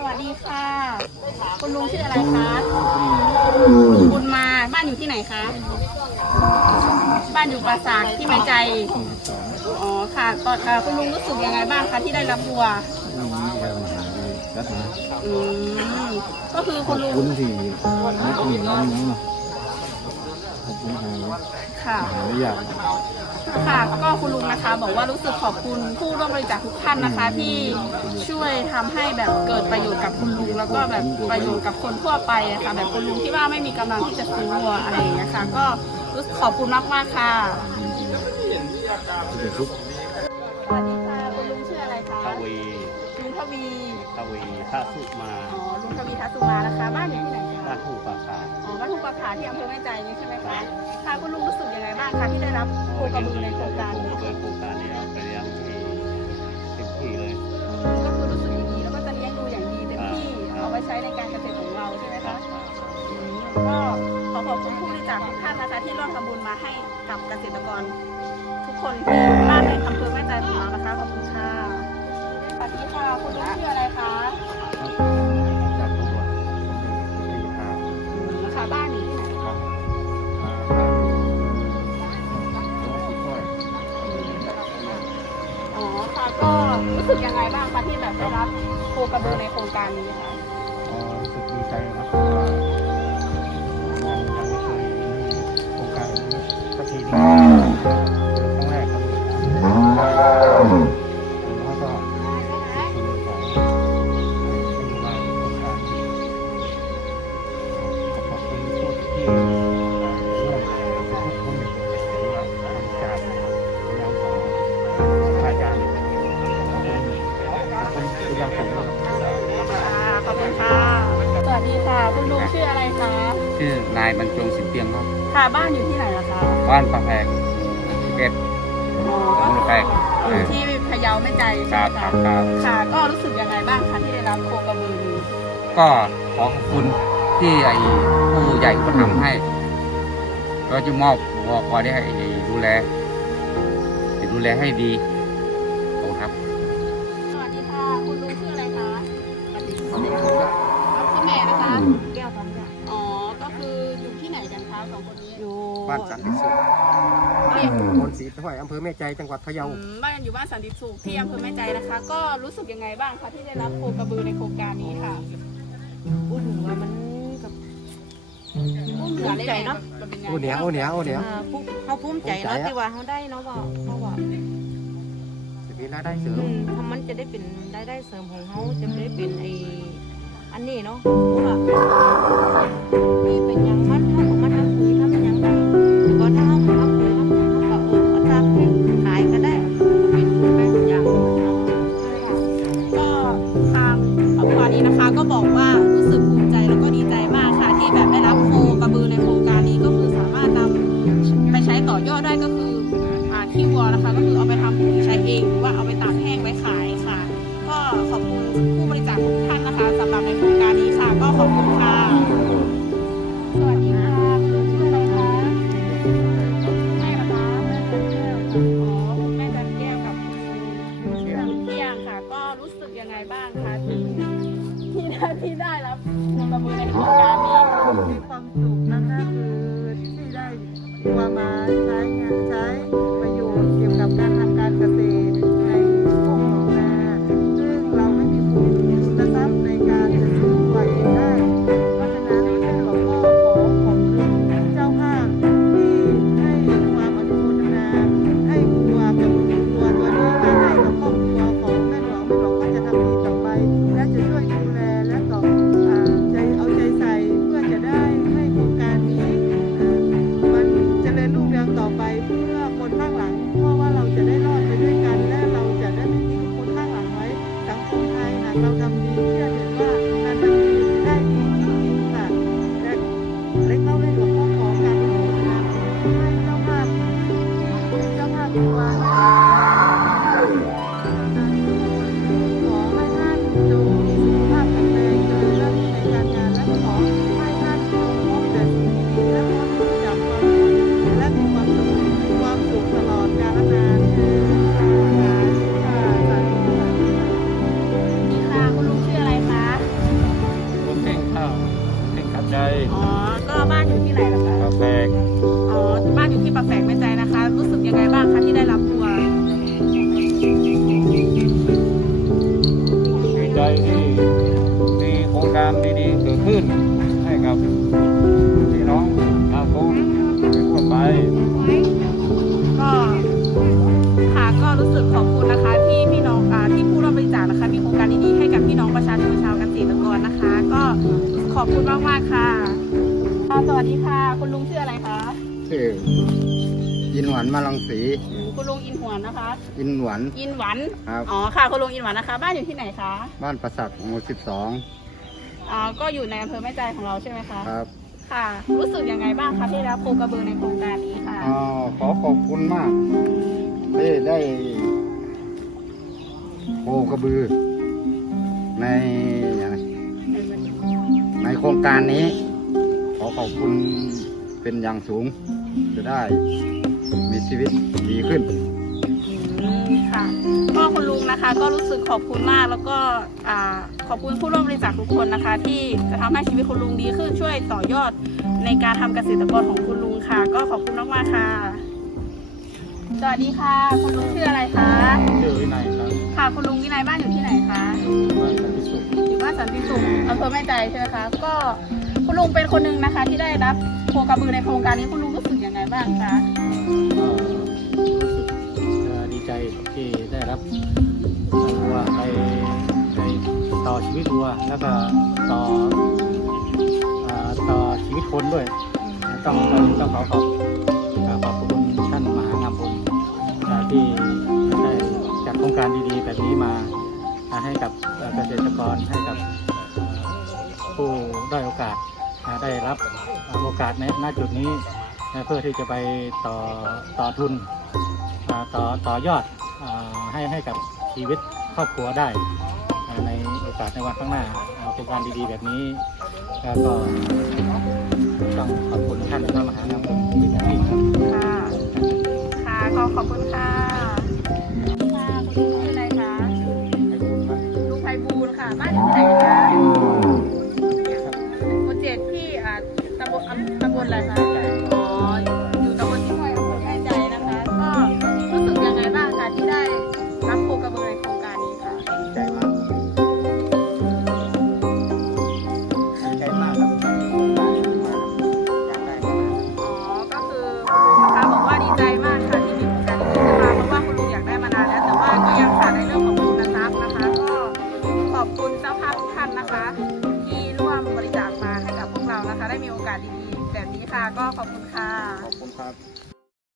สวัสดีค่ะ คุณลุงชื่ออะไรคะบุญมาบ้านอยู่ที่ไหนคะ บ้านอยู่ปราสาทที่แม่ใจ อ๋อค่ะตอนคุณลุงรู้สึกยังไงบ้างคะที่ได้รับวัวรัดมาอืมก็คือคุณลุง คุณที่นักหนึ่งน้องน้องขอบคุณหา ค่ะหาไม่ยากค่ะก็คุณลุงนะคะ บอกว่ารู้สึกขอบคุณผู้ร่วมบริจาคทุกท่านนะคะ ที่ช่วยทำให้แบบเกิดประโยชน์กับคุณลุงแล้วก็แบบประโยชน์กับคนทั่วไปอะค่ะ แบบคุณลุงที่ว่าไม่มีกำลังที่จะซื้อวัวอะไรอย่างเงี้ยค่ะ ก็รู้สึกขอบคุณมากมากๆค่ะที่จะทุกสวัสดีค่ะคุณลุงชื่ออะไรคะทวีลุงทวีทวีท่าสุมาอ๋อลุงทวีทัศสุมานะคะ บ้านอยู่ที่ไหนคะ บ้านผู้ปราคาอ๋อบ้านทุ่งปลาขาที่อำเภอแม่ใจนี่ใช่ไหมคะค่ะคุณลุงรู้สึกยังไงบ้างคะที่ได้รับโคกระบือในโครงการนี้โดยโครงการนี้เอาไปเลี้ยงที่เต็มที่เลย ก็คือรู้สึกอย่างนี้แล้วก็จะเลี้ยงดูอย่างดีเต็มที่เอาไว้ใช้ในการเกษตรของเราใช่ไหมครัคะบอืมก็ขอขอบคุณผู้บริจาคทุกท่านนะคะที่ร่วมทำบุญมาให้กับเกษตรกร ทุกคนที่บ้านในอำเภอแม่ใจของเรานะคะขอบคุณค่ะสวัสดีค่ะคุณลุงชื่ออะไรคะ บ้างคะที่แบบได้รับโคกระบือในโครงการนี้ค่ะอ๋อรู้สึกดีใจครับเพราะว่าเรายังไม่เคยมีโครงการนี้สักทีนึงเป็นครั้งแรกครับแล้วก็คุณของนโยบายโครงการขอบคุณผู้ที่ ชื่อนายบรรจงสินเปียงครับค่ะบ้านอยู่ที่ไหนล่ะคะบ้านปลาแพกเก็ด อ๋อตำบลแพกอยู่ที่พะเยาไม่ใจคใช่รัไหบมครัคะบครับ ค่ะ ก็รู้สึกยังไงบ้างคะที่ได้รับโคกระบือนี้ก็ขอขอบคุณที่ไอ้ผู้ใหญ่เขาทำให้ก็จะมอบวัวควายได้ให้ดูแลจะดูแลให้ดีขอบคุณครับ สวัสดีค่ะ คุณลุงชื่ออะไรคะสวัสดีค่ะชื่อแม่นะคะ แก้วสองอย่างอ๋อ ก็คืออยู่ที่ไหนกันคะสองคนนี้อยู่บ้านสันติสุขบ้านตำบลศรีถ้อยอำเภอแม่ใจจังหวัดพะเยา อืมบ้านอยู่บ้านสันติสุขที่อำเภอแม่ใจนะคะ ก็รู้สึกยังไงบ้างคะที่ได้รับโคกระบือในโครงการนี้ค่ะพูดถึงว่ามันกับ อุ้มเหนือได้ไหมเนาะโอ้เหนียวโอ้เหนียวโอ้เหนียว อ่าผู้เขาภูมิใจเนาะที่ว่าเขาได้เนาะว่าเขาว่าจะมีรายได้เสริอืมมถ้ามันจะได้เป็นได้ได้เสริมของเขาจะได้เป็นไออันนี้เนาะเพราะว่า ชื่ออะไรคะชื่อยินหวานมาลังสี คุณลุงอินหวนนะคะ อินหวานอินหวันครับ อ๋อค่ะคุณลุงอินหวันนะคะ บ้านอยู่ที่ไหนคะบ้านประสักหมู่สิบสองอ่าก็อยู่ในอำเภอแม่ใจของเราใช่ไหมคะครับค่ะ รู้สึกยังไงบ้างคะที่รับโคกระบือในโครงการนี้ค่ะ อ๋อขอขอบคุณมากที่ได้โคกระบือ ในอย่างไรในโครงการนี้ ขอขอบคุณ เป็นอย่างสูง จะได้มีชีวิตดีขึ้น อืมค่ะก็คุณลุงนะคะ ก็รู้สึกขอบคุณมากแล้วก็อ่าขอบคุณผู้ร่วมบริจาคทุกคนนะคะ ที่จะทำให้ชีวิตคุณลุงดีขึ้นช่วยต่อยอดในการทำเกษตรกรของคุณลุงค่ะ ก็ขอบคุณมากๆค่ะ สวัสดีค่ะ คุณลุงชื่ออะไรคะชื่อวินัยครับค่ะคุณลุงวินัยบ้านอยู่ที่ไหนคะ บ้านสันติสุขอยู่บ้านสันติสุขอำเภอแม่ใจใช่ไหมคะ ก็ คุณลุงเป็นคนหนึ่งนะคะ ที่ได้รับโคกระบือในโครงการนี้คุณลุงรู้สึกยังไงบ้างคะก็รู้สึกเอ่อดีใจที่ได้รับวัวไปไปต่อชีวิตวัวแล้วก็ต่ออ่อต่อชีวิตคนด้วย ต้องต้องขอขอบเอ่อขอบคุณท่านมหางามพลเอ่อที่ได้จัดโครงการดีๆ แบบนี้มาให้กับเกษตรกรให้กับผู้ได้อยโอกาส ได้รับโอกาสในณจุดนี้เอ่อเพื่อที่จะไปต่อต่อทุนต่อต่อยอดอให้ให้กับชีวิตครอบครัวได้ ในโอกาสในวันข้างหน้าโครงการดีๆแบบนี้ก็ต้องขอบคุณท่านพระมหานามคุณเป็นอย่างยิ่งครับ